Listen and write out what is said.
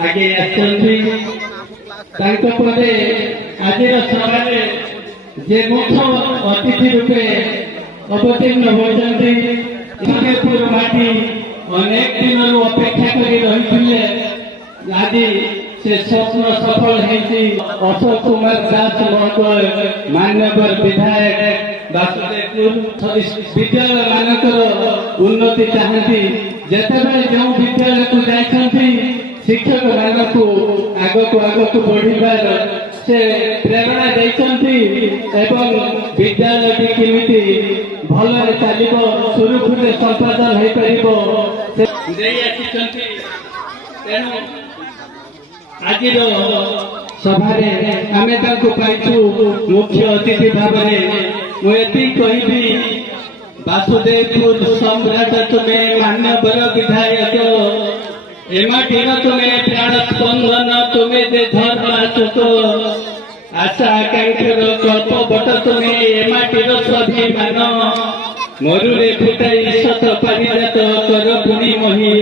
आगे आज सभा जे मुख्य अतिथि रूपे अवतीर्ण होती माटी अनेक दिन अपेक्षा कर रही आज से स्वप्न सफल है। अशोक कुमार दास महोदय मान्यवर विधायक वासुदेवपुर विद्यालय मानकर उन्नति चाहती जिते जो विद्यालय को जाती शिक्षक मानक आग को बढ़ार से प्रेरणा देती विद्यालय केमी भल चलो सुरुखुरे संपादन हो आज सभा आम पाइु मुख्य अतिथि भाव में मुझे कहि वासुदेवपुर सम्राट तुम्हें मान्यवर विधायक एमाटीर तुम्हें प्राण स्पंदन तुम्हें दे धर्माशुक आशा आकांक्षर कल्प बट तुम्हें एमाटीर स्वाभिमान मरुरे फुटाई शत पारिजात कर पुणी मही